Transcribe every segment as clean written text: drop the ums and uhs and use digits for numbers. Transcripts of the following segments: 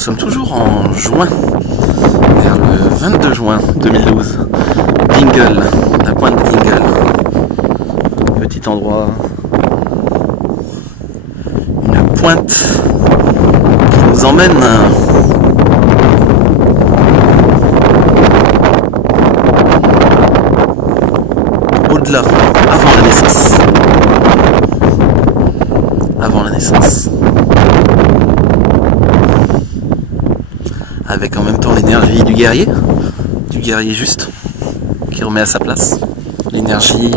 sommes toujours en juin, vers le 22 juin 2012. Dingle, la pointe de Dingle. Petit endroit, une pointe qui nous emmène au-delà, avant la naissance. Avant la naissance. Avec en même temps l'énergie du guerrier juste, qui remet à sa place. L'énergie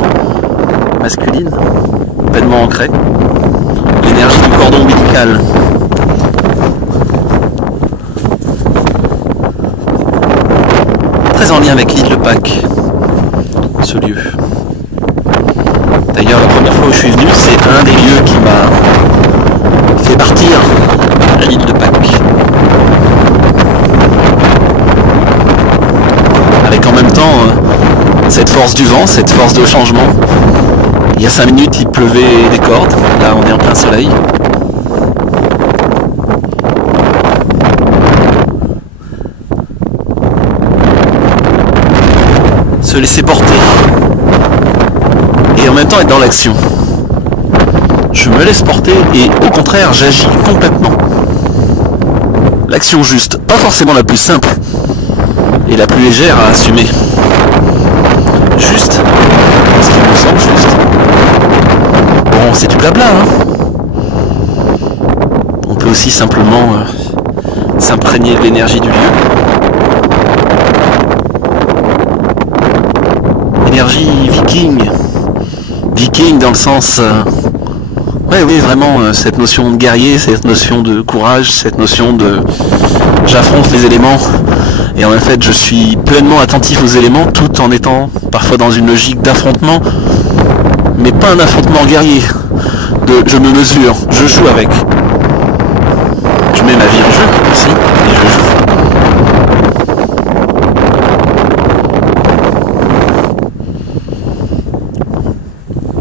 masculine, pleinement ancrée. L'énergie du cordon ombilical. Très en lien avec l'île de Pâques, ce lieu. D'ailleurs, la première fois où je suis venu, c'est un des lieux qui m'a fait partir à l'île de Pâques. Avec en même temps cette force du vent, cette force de changement. Il y a 5 minutes, il pleuvait des cordes. Là, on est en plein soleil. Se laisser porter. Et en même temps être dans l'action. Je me laisse porter et au contraire, j'agis complètement. L'action juste, pas forcément la plus simple et la plus légère à assumer. Juste, ce qui me semble juste. Bon, c'est du blabla, hein. On peut aussi simplement s'imprégner de l'énergie du lieu. Énergie viking. Viking dans le sens... oui, vraiment, cette notion de guerrier, cette notion de courage, cette notion de... J'affronte les éléments. Et en fait, je suis pleinement attentif aux éléments, tout en étant parfois dans une logique d'affrontement, mais pas un affrontement guerrier. Je me mesure, je joue avec. Je mets ma vie en jeu aussi, et je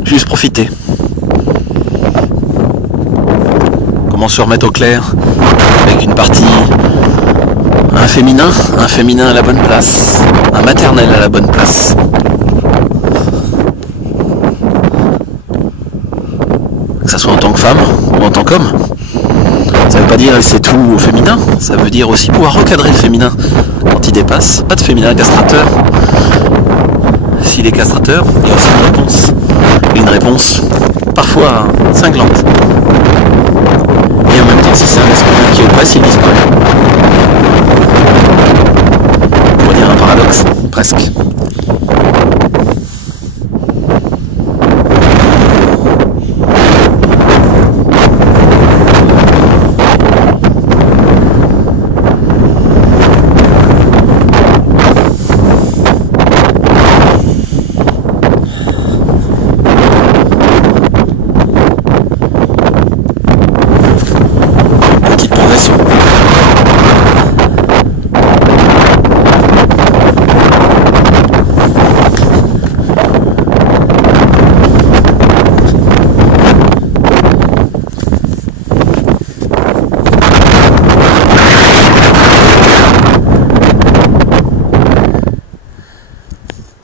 joue. Juste profiter. Comment se remettre au clair avec une partie... un féminin à la bonne place, un maternel à la bonne place. Que ça soit en tant que femme ou en tant qu'homme. Ça veut pas dire laisser tout au féminin, ça veut dire aussi pouvoir recadrer le féminin quand il dépasse. Pas de féminin castrateur. S'il est castrateur, il y a aussi une réponse. Et une réponse parfois cinglante. Et en même temps, si c'est un masculin qui oppresse, il disparaît. On pourrait dire un paradoxe, presque.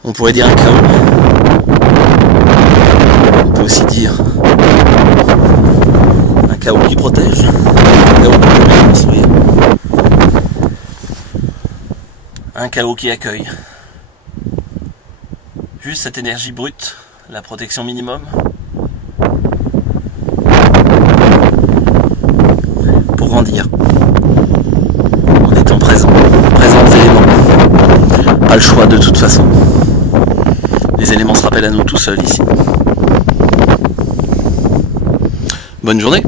On pourrait dire un chaos. On peut aussi dire un chaos qui protège, un chaos qui permet de construire, un chaos qui accueille. Juste cette énergie brute, la protection minimum, pour grandir, en étant présent aux éléments. Pas le choix de toute façon. Les éléments se rappellent à nous tout seuls ici. Bonne journée.